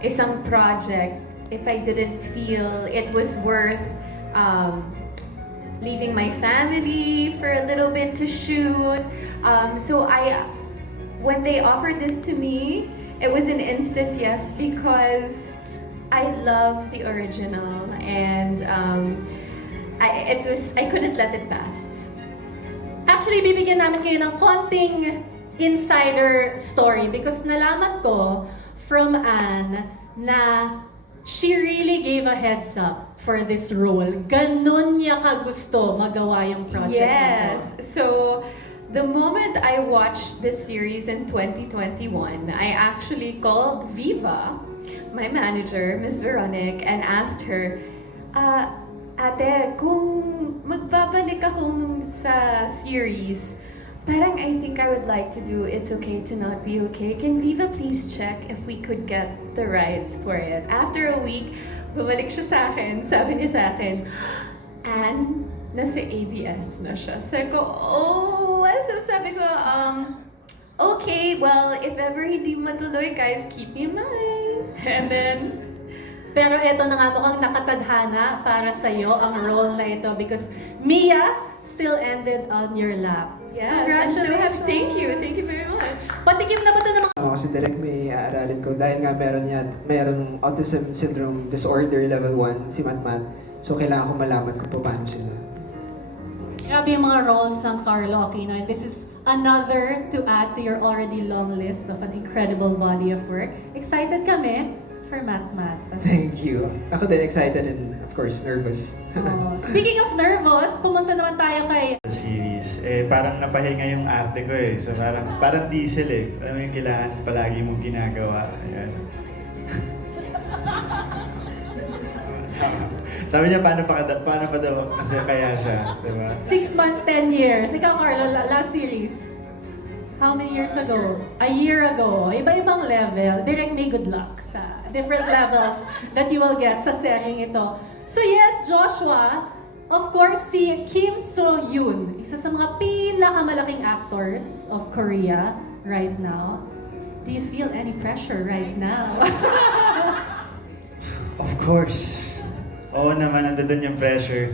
isang project if I didn't feel it was worth leaving my family for a little bit to shoot. So when they offered this to me, it was an instant yes because I love the original and I couldn't let it pass. Actually, bibigyan namin kayo ng konting insider story because nalaman ko from Anne na she really gave a heads up for this role. Ganun niya kagusto magawa yung project na Yes. to. So the moment I watched this series in 2021, I actually called Viva, my manager, Miss Veronique, and asked her, Ate, kung magbabalik ako nung sa series, parang I think I would like to do It's Okay to Not Be Okay. Can Viva please check if we could get the rights for it? After a week, bumalik siya sa akin, sabi niya sa akin, Anne, nasa ABS na siya. Sabi ko, oh, so sabi ko, okay, well, if ever hindi matuloy, guys, keep me in mind. And then, Pero eto na nga mukhang nakatadhana para sa'yo ang role na ito because Mia still ended on your lap. yes, I'm so happy. Congratulations! Thank you very much. Patikim na ba ito ng mga... Ako kasi direct may aaralin ko dahil nga meron autism syndrome disorder level 1 si Matmat. So kailangan ko malaman kung paano sila. Grabe yung mga roles ng Carlo Aquino and this is another to add to your already long list of an incredible body of work. Excited kami for Matmat. Thank you. Ako din excited and of course nervous. Oh. Speaking of nervous, pumunta naman tayo kay Sa series, parang napahinga yung arte ko eh. So parang diesel eh. Alam mo yung kailangan palagi mong ginagawa. Ayan. Sabi niya, paano pa daw kasi kaya siya, di ba? 6 months, 10 years. Ikaw, Carlo, last series. How many years ago? A year ago. Iba-ibang level. Direct may good luck sa different levels that you will get sa seryeng ito. So yes, Joshua, of course, si Kim So-yoon, isa sa mga pinakamalaking actors of Korea right now. Do you feel any pressure right now? Of course. Oo naman, nandun yung pressure.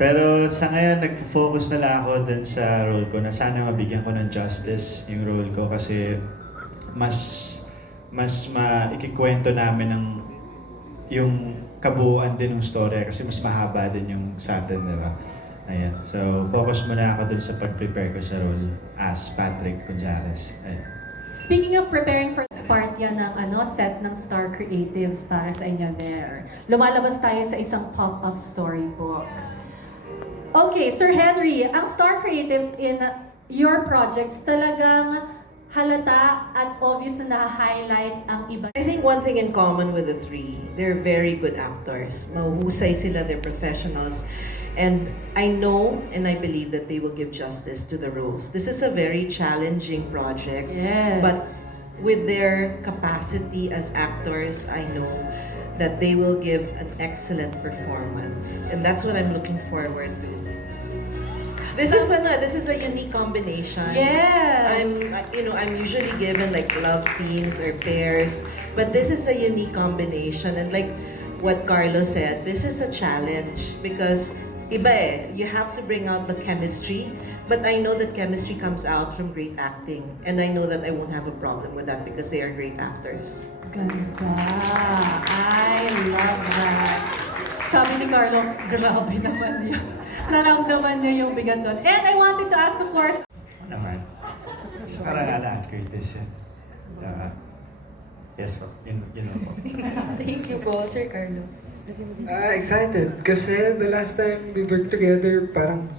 Pero sa ngayon, nag-focus na lang ako dun sa role ko na sana mabigyan ko ng justice yung role ko kasi mas maikikwento namin yung kabuuan din ng story kasi mas mahaba din yung sa atin, di ba? Ayan. So, focus muna ako dun sa pag-prepare ko sa role as Patrick Gonzalez. Ayan. Speaking of preparing for this part yan ng set ng Star Creatives para sa inyo there. Lumalabas tayo sa isang pop-up storybook. Okay, Sir Henry, ang Star Creatives in your projects talagang halata at obvious na na-highlight ang iba. I think one thing in common with the three, they're very good actors. Mahuhusay sila, they're professionals. And I know and I believe that they will give justice to the roles. This is a very challenging project. Yes. But with their capacity as actors, I know that they will give an excellent performance. And that's what I'm looking forward to. This is a unique combination. Yes. I'm usually given like love teams or pairs, but this is a unique combination. And like what Carlo said, this is a challenge because iba eh, you have to bring out the chemistry, but I know that chemistry comes out from great acting, and I know that I won't have a problem with that because they are great actors. Ganda. I love that. Sabi ni Carlo, grabe naman yun. Naramdaman niya yung bigat doon. And I wanted to ask, of course, Ano naman? Sa karangalan at Curtis yan. Yes po. Yun po. Thank you po, Sir Carlo. Excited kasi the last time we worked together parang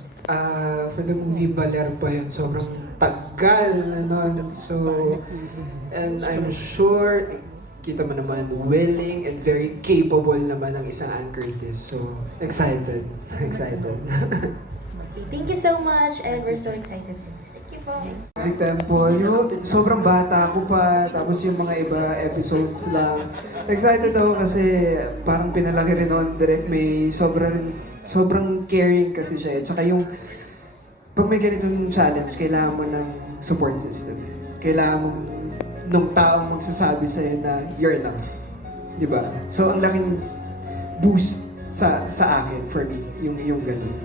for the movie Balero pa yun. Sobrang tagal So, and I'm sure kita mo naman willing and very capable naman ng isang Anne Curtis. So, excited. Excited. Okay, thank you so much and we're so excited for this. Thank you po. Music Temple, sobrang bata ako pa, tapos yung mga iba episodes lang. Excited ako kasi parang pinalaki rin noon, direct may sobrang caring kasi siya. Tsaka yung, pag may ganitong challenge, kailangan mo ng support system. Kailangan mo nung taong magsasabi sa'yo na you're enough. Di ba? So, ang laking boost sa akin, for me, yung ganun.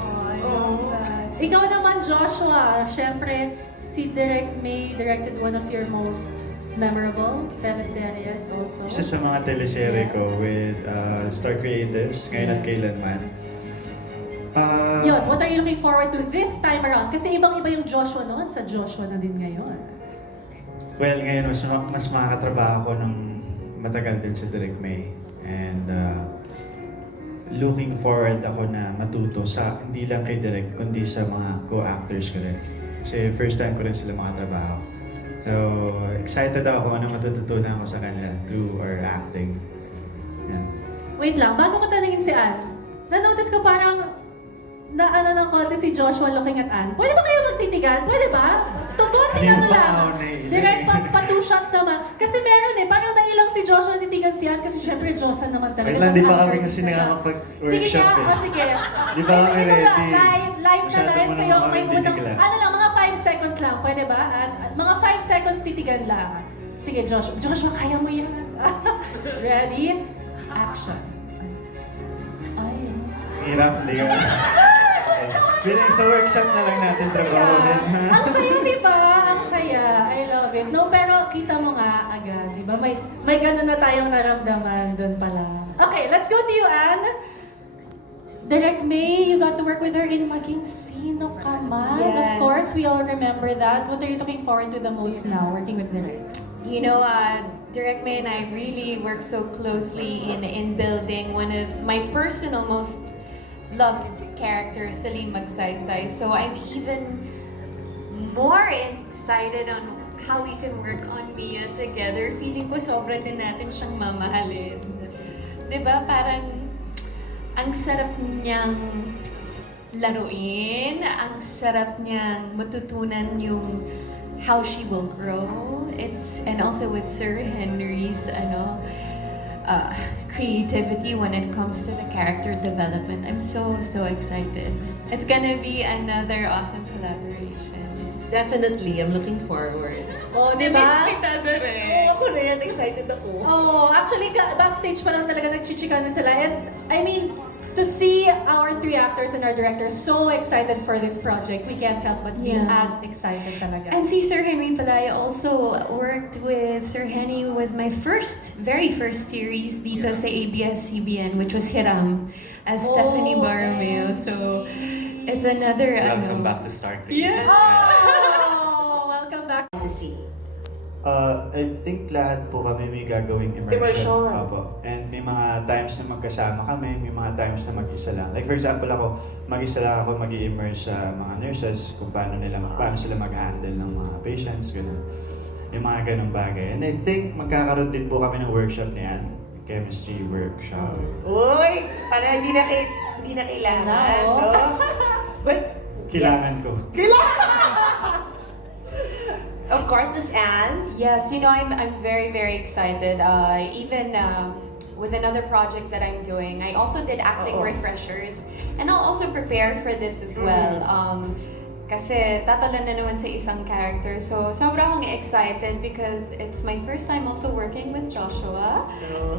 Oh, I love that. Ikaw naman, Joshua. Siyempre, si Direk May directed one of your most memorable teleseries also. Isa sa mga teleserye ko with Star Creatives, Ngayon at Kailanman. Yun, what are you looking forward to this time around? Kasi ibang-iba yung Joshua noon sa Joshua na din ngayon. Well, ngayon mas makakatrabaho ko ng matagal din sa Direk May. And looking forward ako na matuto sa hindi lang kay Direk, kundi sa mga co-actors ko rin. Kasi first time ko rin sila makatrabaho. So, excited ako kung ano matututunan ko sa kanila through our acting. Yan. Wait lang, bago ko tanungin si Ann, na-notice ko parang ng konti si Joshua looking at Ann. Pwede ba kayo magtitigan? Pwede ba? Tutuan Hindi ano pa lang. ako naiilan. Direct pa-two shot naman. Kasi meron parang nailang si Joshua titigan si Ann kasi syempre Diyosa naman talaga. Wait lang, Mas di pa actor kami din kasi na siya. nakakapag-workshop Sige nga, eh. sige. Di ba kami Ito lang, ready? live na Masyado live mo kayo. naman May kami unang, tinigilan. ano lang, mga 5 seconds lang. Pwede ba? Mga 5 seconds titigan lang. Sige, Joshua. Joshua, kaya mo yan. Ready? Action. Ay. Hirap, hindi ka. Feeling sa workshop na lang natin trabaho din. Ang saya, di ba? Ang saya. I love it. No, pero kita mo nga agad, di ba? May ganun na tayong naramdaman doon pala. Okay, let's go to you, Ann. Direk May, you got to work with her in Maging Sino Ka Man. Yes. Of course, we all remember that. What are you looking forward to the most now, working with Direk? You know, Direk May and I really work so closely in building one of my personal most loved characters, Celine Magsaysay. So I'm even more excited on how we can work on Mia together. Feeling ko sobra din natin siyang mamahalin. Diba? Parang ang sarap niyang laruin, ang sarap niyang matutunan yung how she will grow. And also with Sir Henry's creativity when it comes to the character development. I'm so excited. It's gonna be another awesome collaboration. Definitely, I'm looking forward. Oh, di Miss ba? kita na rin. Oo, ako rin. Excited ako. Oh, actually, backstage pa lang talaga nagchichika na sila. And I mean, to see our 3 actors and our directors so excited for this project, we can't help but be Yeah. as excited talaga. And see Sir Henry pala, I also worked with Sir Henry with my very first series dito sa ABS-CBN, which was Hiram, as Stephanie Barromeo. So, it's another, Welcome back to Star Creatives. Yes! Oh, welcome back. To see. I think lahat po kami may gagawing immersion. Immersion. Opo. And may mga times na magkasama kami, may mga times na mag-isa lang. Like for example ako, mag-isa lang ako mag-i-immerse sa mga nurses, kung paano sila mag-handle ng mga patients, gano'n. Yung mga ganong bagay. And I think magkakaroon din po kami ng workshop niyan, chemistry workshop. Uy! Parang hindi na kailangan, Oo. no? But, Kailangan ko. of course, Miss Anne. Yes, you know, I'm very excited. Even with another project that I'm doing, I also did acting Oo. refreshers, and I'll also prepare for this as well. Kasi tatalan na naman sa isang character, so sobra akong excited because it's my first time also working with Joshua.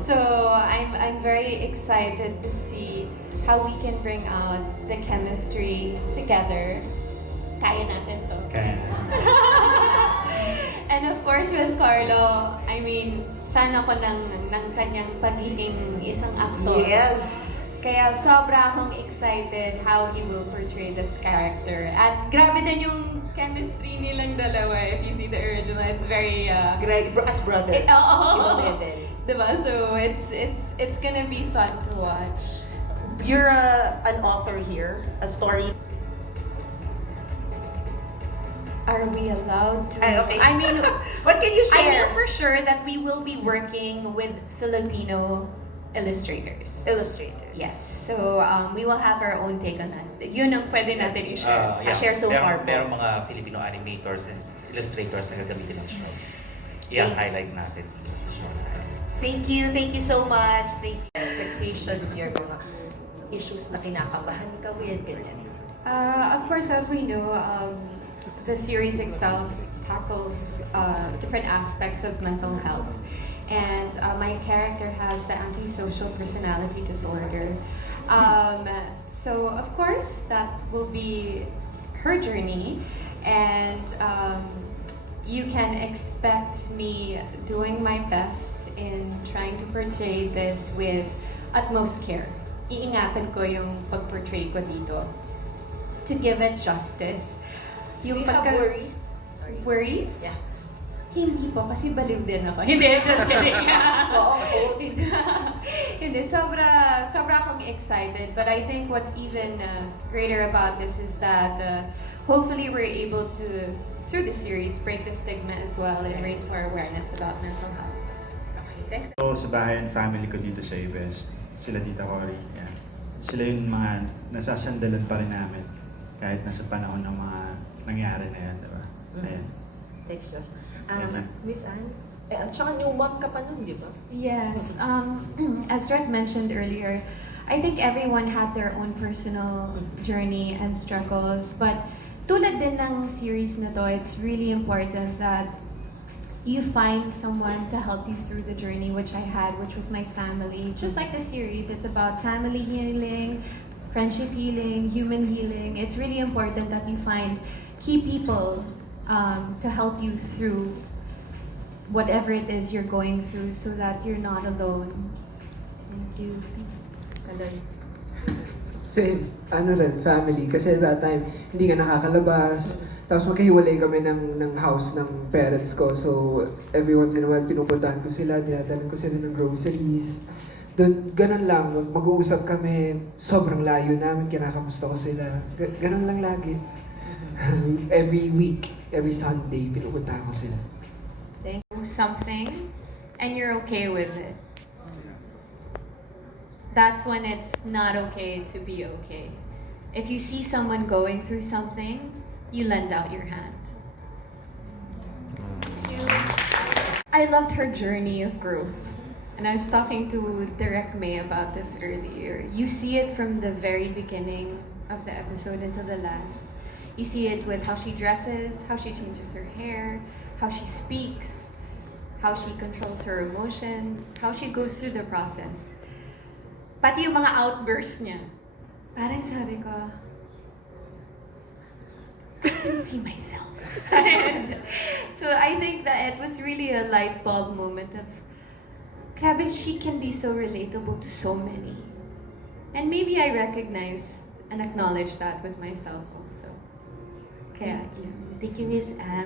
So I'm very excited to see how we can bring out the chemistry together. Kaya natin to. Kaya na. And of course, with Carlo, I mean, fan ako ng kanyang pagiging isang aktor. Yes. Kaya sobra akong excited how he will portray this character. At grabe din yung chemistry nilang dalawa. If you see the original, it's very... Greg, as brothers. Oo. Yun and then. Diba? So it's gonna be fun to watch. You're an author here, a story. Are we allowed to? Ay, okay. I mean, What can you I share? know for sure that we will be working with Filipino illustrators. Illustrators. Yes. So we will have our own take on that. Yun ang pwede natin i-share. share so far po. Pero mga Filipino animators and illustrators na gagamitin ng show. I-highlight natin dito sa show na. Thank you so much. Thank you. Expectations, your mga issues na kinakabahan ka with, ganyan. Of course, as we know, the series itself tackles different aspects of mental health. and my character has the antisocial personality disorder. So of course that will be her journey, and you can expect me doing my best in trying to portray this with utmost care. Iingatan ko yung pag-portray ko dito to give it justice. Do you have worries? Sorry. Worries? Yeah. Hindi po, kasi baliw din ako. Hindi, just kidding. Hindi, sobra akong excited. But I think what's even greater about this is that hopefully we're able to, through the series, break the stigma as well and raise more awareness about mental health. Okay, thanks. So, sa bahay and family ko dito sa US, sila Tita Cory, yan. Sila yung mga nasasandalan pa rin namin kahit nasa panahon ng mga nangyari na yan, diba? Ayan. Thanks, Josh. Thank you. Miss Anne, at saka new mom ka pa nun, di ba? Yes. As Rek mentioned earlier, I think everyone had their own personal journey and struggles. But tulad din ng series na to, it's really important that you find someone to help you through the journey, which I had, which was my family. Just like the series, it's about family healing, friendship healing, human healing. It's really important that you find key people to help you through whatever it is you're going through so that you're not alone. Thank you. Kaloy. Same, family. Kasi that time, hindi ka nakakalabas. Tapos magkahiwalay kami ng house ng parents ko. So, every once in a while, pinupuntahan ko sila, dinadalan ko sila ng groceries. Doon, ganun lang, mag-uusap kami, sobrang layo namin, kinakamusta ko sila. Ganun lang lagi. Every week, every Sunday, pinupuntahan ko sila. Something and you're okay with it. That's when it's not okay to be okay. If you see someone going through something, you lend out your hand. I loved her journey of growth. And I was talking to Direct May about this earlier. You see it from the very beginning of the episode until the last. You see it with how she dresses, how she changes her hair, how she speaks, how she controls her emotions, how she goes through the process. Pati yung mga outbursts niya. Parang sabi ko, I can see myself. And so I think that it was really a light bulb moment of, grabe, she can be so relatable to so many. And maybe I recognize and acknowledge that with myself also. Kaya, yun. Thank you, Miss Anne.